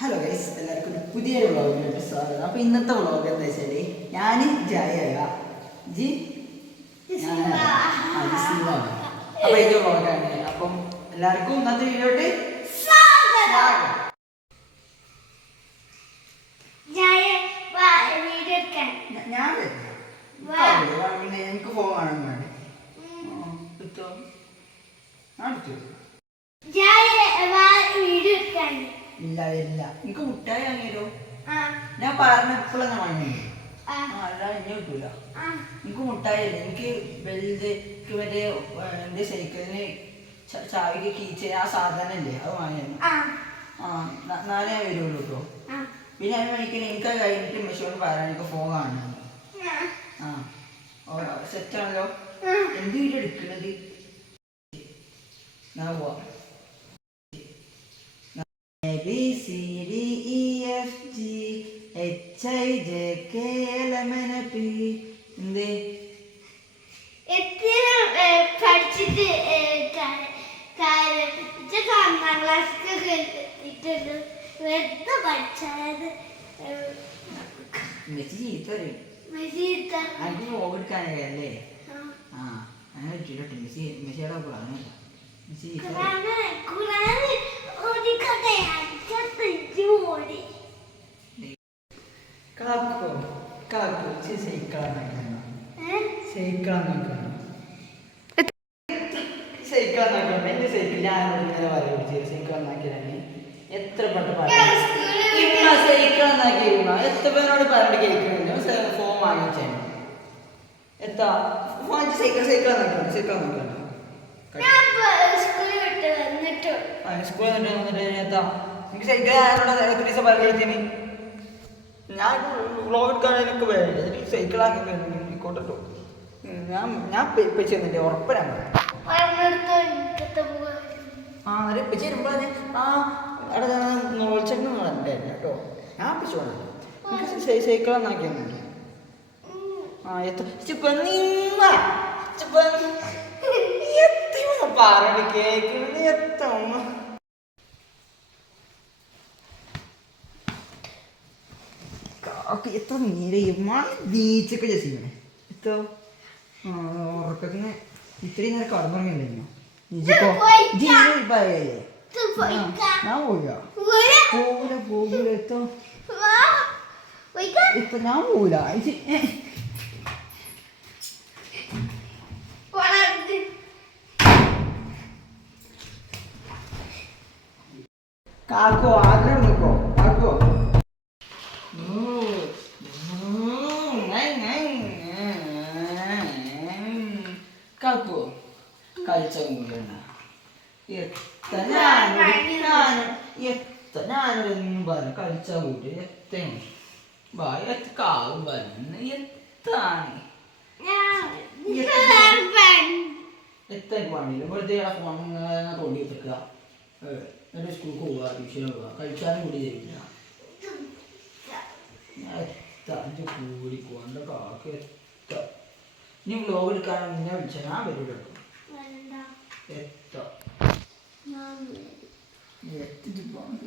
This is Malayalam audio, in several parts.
ഹലോ ഗൈസ്, എല്ലാവർക്കും ഒരു പുതിയൊരു വ്ളോഗിലോട്ട് സ്വാഗതം. അപ്പോൾ ഇന്നത്തെ വ്ളോഗ് എന്താ വെച്ചാൽ ഞാൻ ജയ ജി അപ്പോൾ ഇതിൻ്റെ വ്ളോഗാണ്. അപ്പം എല്ലാവർക്കും ഇന്നത്തെ വീഡിയോട്ട് സ്വാഗതം. ഞാൻ എനിക്ക് ഫോൺ കാണുന്നുണ്ട്. ഇല്ല വരില്ല. എനിക്ക് മുട്ടായി വാങ്ങിയല്ലോ. ഞാൻ പറഞ്ഞ ഇപ്പോഴാണ് വാങ്ങിയത്. അല്ല ഇനി കിട്ടൂല. എനിക്ക് മുട്ടായി അല്ല, എനിക്ക് വലുത് മറ്റേ എൻ്റെ സൈക്കിളിന് ചാവിക്ക് കീച്ച ആ സാധനം ഇല്ലേ, അത് വാങ്ങിയായിരുന്നു. നാളെ ഞാൻ വരുള്ളൂ കേട്ടോ. പിന്നെ അതിന് മണിക്ക് എനിക്ക് കഴിഞ്ഞിട്ട് മെഷീനോട് പറയാൻ എനിക്ക് ഫോൺ കാണുന്നത്. സെറ്റാണല്ലോ. എന്ത് വീഡിയോ എടുക്കുന്നത്? ഞാൻ പോവാം. A B C D E F G H I J K L M N P. എന്ത് പഠിച്ചിട്ട് ഒന്നാം ക്ലാസ്സിലൊക്കെ വെറുതെ പഠിച്ചത് ചീത്ത പറയും. എനിക്ക് വ്ളോഗ് എടുക്കാനൊക്കെ അല്ലേ? അങ്ങനെ പറ്റില്ല. മെസ്സിയുടെ അങ്ങനെയല്ല. എന്റെ സൈക്കിൾ ഞാൻ ഇന്നലെ പറയും സൈക്കിൾ നന്നാക്കിയതാണ്. എത്ര പെട്ട് സൈക്കിൾ നന്നാക്കിയിരുന്നു. എത്ര പേരോട് പറഞ്ഞിട്ട് കേൾക്കുന്നുണ്ട്. ഫോൺ വാങ്ങിച്ചാണ് എത്താ സൈക്കിൾ നന്നാക്കണം. സൈക്കിൾ നന്നാക്കണം. സ്കൂളിൽ വന്നിട്ട് എത്താ എനിക്ക് സൈക്കിൾ എത്ര ദിവസം പറഞ്ഞിന്. ഞാൻ വ്ളോഗ് എടുക്കാൻ എനിക്ക് വേണ്ടി സൈക്കിൾ ആക്കിക്കോട്ടോ. ഞാൻ ഇപ്പച്ചി വന്നിട്ട് ഉറപ്പനാണ്. എന്നിട്ട് ഇപ്പച്ചി വരുമ്പോൾ അവിടെ നോൾച്ചെന്ന് ഉണ്ടായിരുന്നു കേട്ടോ. ഞാൻ ഇപ്പച്ചി വന്നിട്ട് എനിക്ക് സൈക്കിൾ നന്നാക്കിയൊന്നുണ്ട്. പറഞ്ഞ കേൾക്കുന്നത് എത്തമ്മ എത്ര നീരെ ബീച്ചൊക്കെ ചെയ്യണേ. എത്തോ ഉറക്കത്തിന് ഇത്രയും നേരം കടന്നുറങ്ങില്ലല്ലോ. ഞാൻ പോകൂല എത്തോ ഞാൻ പോകൂല. കാക്കോ ആഗ്രഹം നിൽക്കോ കാക്കോ കാക്കോ കളിച്ചൊന്നും ഞാനൊന്നും പറഞ്ഞു കളിച്ച കൂട്ടി കാവും പറഞ്ഞു എത്താണ് എത്താൻ പണിയില്ല. വെറുതെ ഫോൺ തോണ്ടി വെക്കുക. എന്നിട്ട് സ്കൂൾക്ക് പോവുക, ട്യൂഷന് പോവുക, കളിച്ചാലും കൂടി തരില്ല. എത്താൻ്റെ കൂടി പോകണ്ട കാക്ക എത്താ. ഇനി വ്ലോഗ് എടുക്കാൻ മുന്നേ വിളിച്ചാൽ ഞാൻ വരും എടുക്കും.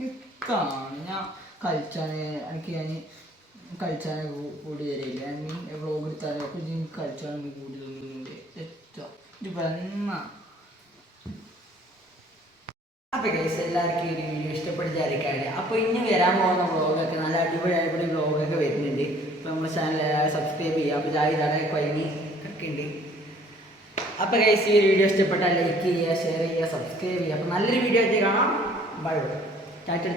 എത്താണ് ഞാൻ കളിച്ചാൽ എനിക്ക് ഞാൻ കളിച്ചാൽ കൂടി തരില്ല. മീൻ വ്ലോഗ് എടുത്താലേ അപ്പോൾ ഇനി കളിച്ചാൽ കൂടി തോന്നുന്നുണ്ട്. എത്താ ഇത് വന്ന. അപ്പോൾ ഗൈസ്, എല്ലാവർക്കും ഈ വീഡിയോ ഇഷ്ടപ്പെട്ടിട്ടായിരിക്കാണ്. അപ്പോൾ ഇനി വരാൻ പോകുന്ന വ്ളോഗൊക്കെ നല്ല അടിപൊളി വ്ളോഗൊക്കെ വരുന്നുണ്ട്. അപ്പോൾ നമ്മുടെ ചാനൽ സബ്സ്ക്രൈബ് ചെയ്യുക. അപ്പോൾ ഇതാണ് കഴിഞ്ഞ് ഒക്കെ ഉണ്ട്. അപ്പോൾ ഗൈസ്, ഈ വീഡിയോ ഇഷ്ടപ്പെട്ടാൽ ലൈക്ക് ചെയ്യുക, ഷെയർ ചെയ്യുക, സബ്സ്ക്രൈബ് ചെയ്യുക. അപ്പോൾ നല്ലൊരു വീഡിയോ ആയിട്ട് കാണാം. ബൈ. ടാറ്റ.